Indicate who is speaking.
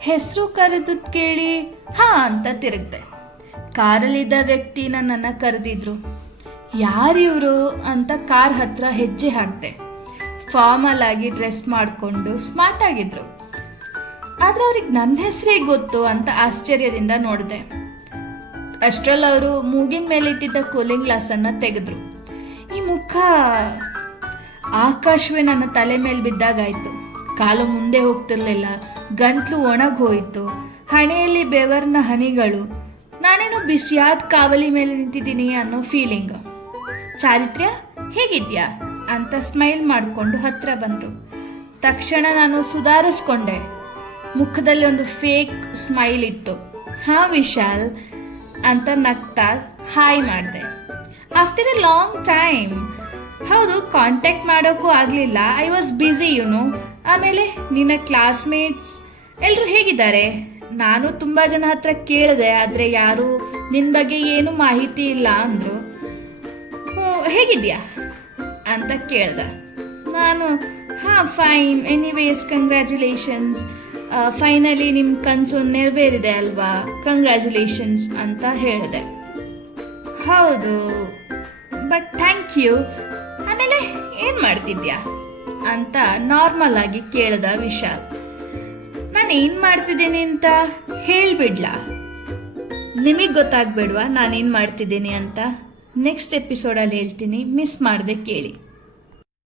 Speaker 1: ಹೆಸರು ಕರೆದದ್ ಕೇಳಿ ಹಾ ಅಂತ ತಿರುಗ್ದೆ. ಕಾರಲ್ಲಿದ್ದ ವ್ಯಕ್ತಿ ನನ್ನನ್ನು ಕರೆದಿದ್ರು. ಯಾರಿವರು ಅಂತ ಕಾರ್ ಹತ್ರ ಹೆಜ್ಜೆ ಹಾಕಿದೆ. ಫಾರ್ಮಲ್ ಆಗಿ ಡ್ರೆಸ್ ಮಾಡಿಕೊಂಡು ಸ್ಮಾರ್ಟ್ ಆಗಿದ್ರು. ಆದ್ರೆ ಅವ್ರಿಗೆ ನನ್ನ ಹೆಸರೇ ಗೊತ್ತು ಅಂತ ಆಶ್ಚರ್ಯದಿಂದ ನೋಡಿದೆ. ಅಷ್ಟರಲ್ಲಿ ಅವರು ಮೂಗಿನ ಮೇಲೆ ಇಟ್ಟಿದ್ದ ಕೂಲಿಂಗ್ ಗ್ಲಾಸನ್ನು ತೆಗೆದ್ರು. ಈ ಮುಖ ಆಕಾಶವೇ ನನ್ನ ತಲೆ ಮೇಲೆ ಬಿದ್ದಾಗಾಯ್ತು ಕಾಲು ಮುಂದೆ ಹೋಗ್ತಿರ್ಲಿಲ್ಲ. ಗಂಟ್ಲು ಒಣಗೋಯ್ತು ಹಣೆಯಲ್ಲಿ ಬೆವರ್ನ ಹನಿಗಳು. ನಾನೇನು ಬಿಸಿಯಾದ ಕಾವಲಿ ಮೇಲೆ ನಿಂತಿದ್ದೀನಿ ಅನ್ನೋ ಫೀಲಿಂಗ್ ಚಾರಿತ್ರ್ಯ, ಹೇಗಿದ್ಯಾ? ಅಂತ ಸ್ಮೈಲ್ ಮಾಡಿಕೊಂಡು ಹತ್ರ ಬಂತು. ತಕ್ಷಣ ನಾನು ಸುಧಾರಿಸ್ಕೊಂಡೆ. ಮುಖದಲ್ಲಿ ಒಂದು ಫೇಕ್ ಸ್ಮೈಲ್ ಇತ್ತು. ಹಾ, ವಿಶಾಲ್, ಅಂತ ನಗ್ತಾ ಹಾಯ್ ಮಾಡಿದೆ. ಆಫ್ಟರ್ ಎ ಲಾಂಗ್ ಟೈಮ್ ಹೌದು ಕಾಂಟ್ಯಾಕ್ಟ್ ಮಾಡೋಕ್ಕೂ ಆಗಲಿಲ್ಲ. ಐ ವಾಸ್ ಬ್ಯುಸಿ ಯುನೋ ಆಮೇಲೆ ನಿನ್ನ ಕ್ಲಾಸ್ಮೇಟ್ಸ್ ಎಲ್ಲರೂ ಹೇಗಿದ್ದಾರೆ? ನಾನು ತುಂಬ ಜನ ಹತ್ರ ಕೇಳಿದೆ, ಆದರೆ ಯಾರು ನಿನ್ನ ಬಗ್ಗೆ ಏನೂ ಮಾಹಿತಿ ಇಲ್ಲ ಅಂದರು. ಹೇಗಿದ್ಯಾ ಅಂತ ಕೇಳ್ದೆ. ನಾನು, ಹಾಂ ಫೈನ್ ಎನಿವೇಸ್ ಕಂಗ್ರ್ಯಾಚುಲೇಷನ್ಸ್ ಫೈನಲಿ ನಿಮ್ಮ ಕನಸು ನೆರವೇರಿದೆ ಅಲ್ವಾ? ಕಂಗ್ರ್ಯಾಚುಲೇಷನ್ಸ್ ಅಂತ ಹೇಳಿದೆ. ಹೌದು. ಬಟ್ ಥ್ಯಾಂಕ್ ಯು ಆಮೇಲೆ ಏನು ಮಾಡ್ತಿದ್ಯಾ? ಅಂತ ನಾರ್ಮಲ್ ಆಗಿ ಕೇಳ್ದ ವಿಶಾಲ್. ನಾನು ಏನು ಮಾಡ್ತಿದ್ದೀನಿ ಅಂತ ಹೇಳಿಬಿಡ್ಲಾ. ನಿಮಗೆ ಗೊತ್ತಾಗ್ಬೇಡ್ವಾ ನಾನೇನು ಮಾಡ್ತಿದ್ದೀನಿ ಅಂತ? ನೆಕ್ಸ್ಟ್ ಎಪಿಸೋಡಲ್ಲಿ ಹೇಳ್ತೀನಿ ಮಿಸ್ ಮಾಡದೆ ಕೇಳಿ.